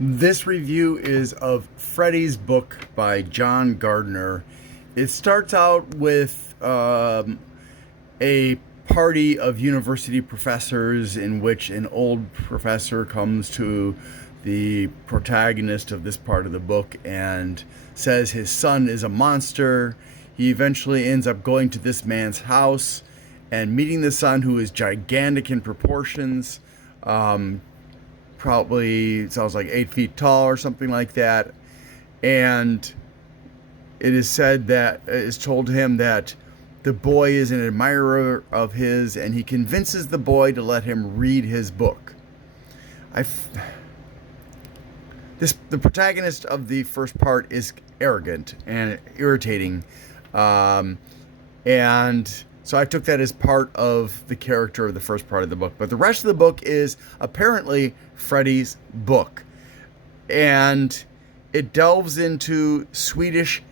This review is of Freddy's book by John Gardner. It starts out with a party of university professors in which an old professor comes to the protagonist of this part of the book and says his son is a monster. He eventually ends up going to this man's house and meeting the son, who is gigantic in proportions. Probably sounds like 8 feet tall or something like that. And it is said that it's told him that the boy is an admirer of his, and he convinces the boy to let him read his book. The protagonist of the first part is arrogant and irritating, and so I took that as part of the character of the first part of the book. But the rest of the book is apparently Freddy's book. And it delves into Swedish,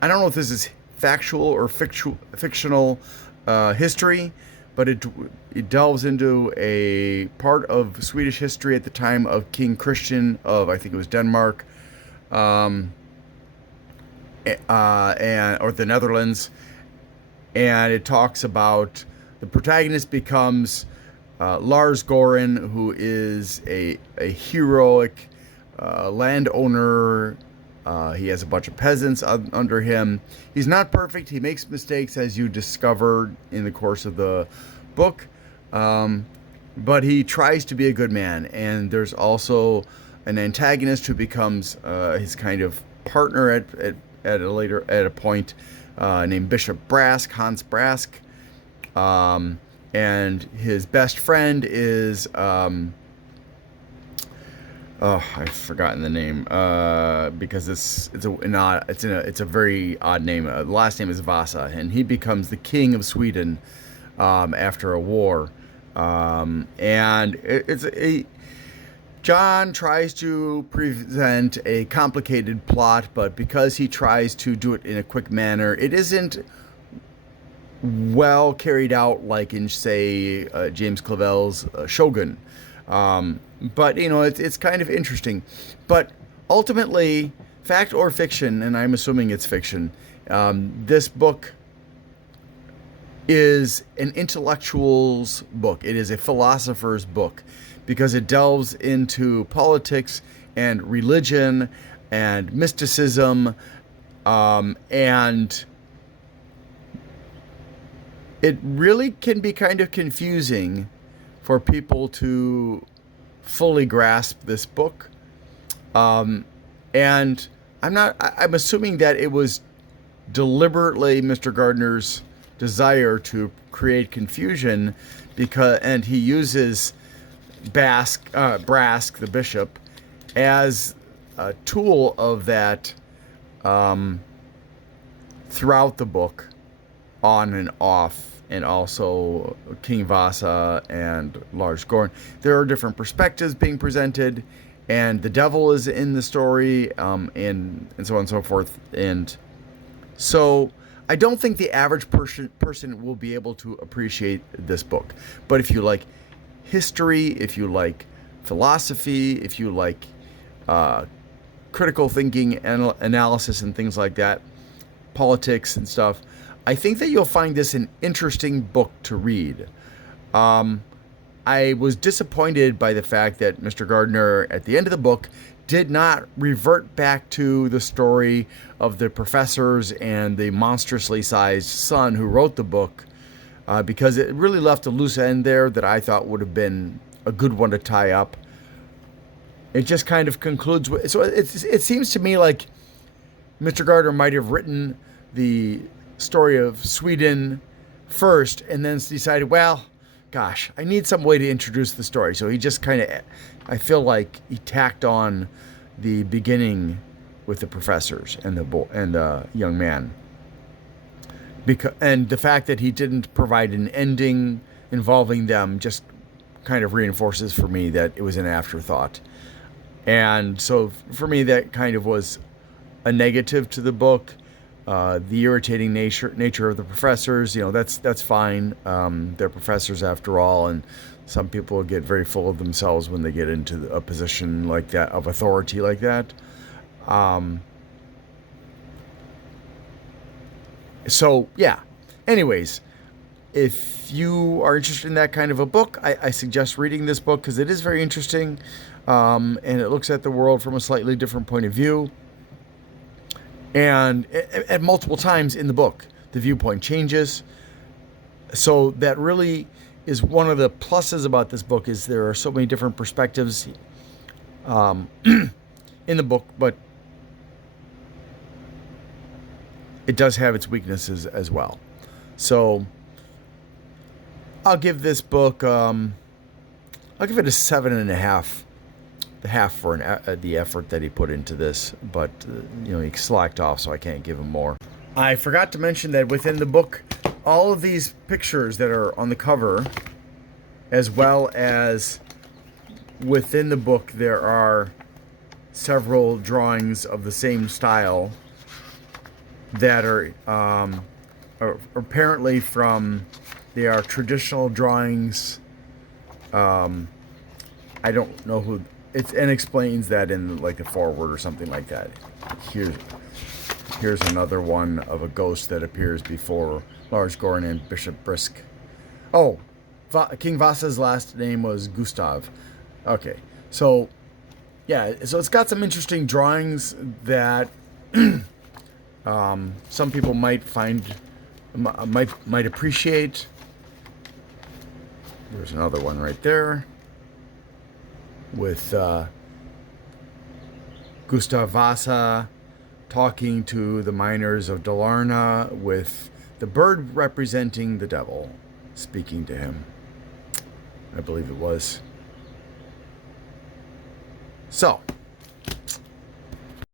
I don't know if this is factual or fictional history, but it delves into a part of Swedish history at the time of King Christian of, I think it was Denmark, and or the Netherlands. And it talks about the protagonist becomes Lars Goren, who is a heroic landowner. He has a bunch of peasants under him. He's not perfect. He makes mistakes, as you discover in the course of the book. But he tries to be a good man. And there's also an antagonist who becomes his kind of partner at a point, named Bishop Brask, Hans Brask. And his best friend is I've forgotten the name because it's a very odd name. The last name is Vasa, and he becomes the king of Sweden after a war. John tries to present a complicated plot, but because he tries to do it in a quick manner, it isn't well carried out like in, say, James Clavell's Shogun. But, it's kind of interesting. But ultimately, fact or fiction, and I'm assuming it's fiction, this book is an intellectual's book. It is a philosopher's book because it delves into politics and religion and mysticism, and it really can be kind of confusing for people to fully grasp this book. And I'm assuming that it was deliberately Mr. Gardner's desire to create confusion, and he uses Brask, the bishop, as a tool of that throughout the book, on and off, and also King Vasa and Lars Goren. There are different perspectives being presented, and the devil is in the story, and so on and so forth. And so I don't think the average person will be able to appreciate this book. But if you like history, if you like philosophy, if you like critical thinking and analysis and things like that, politics and stuff, I think that you'll find this an interesting book to read. I was disappointed by the fact that Mr. Gardner, at the end of the book, did not revert back to the story of the professors and the monstrously sized son who wrote the book, because it really left a loose end there that I thought would have been a good one to tie up. It just kind of concludes with... So it seems to me like Mr. Gardner might have written the story of Sweden first and then decided, well, gosh, I need some way to introduce the story. So he just kind of, I feel like he tacked on the beginning with the professors and the young man. And the fact that he didn't provide an ending involving them just kind of reinforces for me that it was an afterthought. And so for me, that kind of was a negative to the book. The irritating nature of the professors, that's fine. They're professors after all, and some people get very full of themselves when they get into a position like that, of authority like that. So yeah. Anyways, if you are interested in that kind of a book, I suggest reading this book because it is very interesting, and it looks at the world from a slightly different point of view. And at multiple times in the book, the viewpoint changes. So that really is one of the pluses about this book, is there are so many different perspectives in the book, but it does have its weaknesses as well. So I'll give this book, I'll give it a 7.5. The half for the effort that he put into this, but he slacked off, so I can't give him more. I forgot to mention that within the book, all of these pictures that are on the cover, as well as within the book, there are several drawings of the same style that are apparently they are traditional drawings. I don't know who. And explains that in like the foreword or something like that. Here's another one of a ghost that appears before Lars Gorin and Bishop Brisk. Oh, King Vasa's last name was Gustav. Okay, so yeah, so it's got some interesting drawings that some people might appreciate. There's another one right there, with Gustav Vasa talking to the miners of Dalarna, with the bird representing the devil speaking to him, I believe it was. So,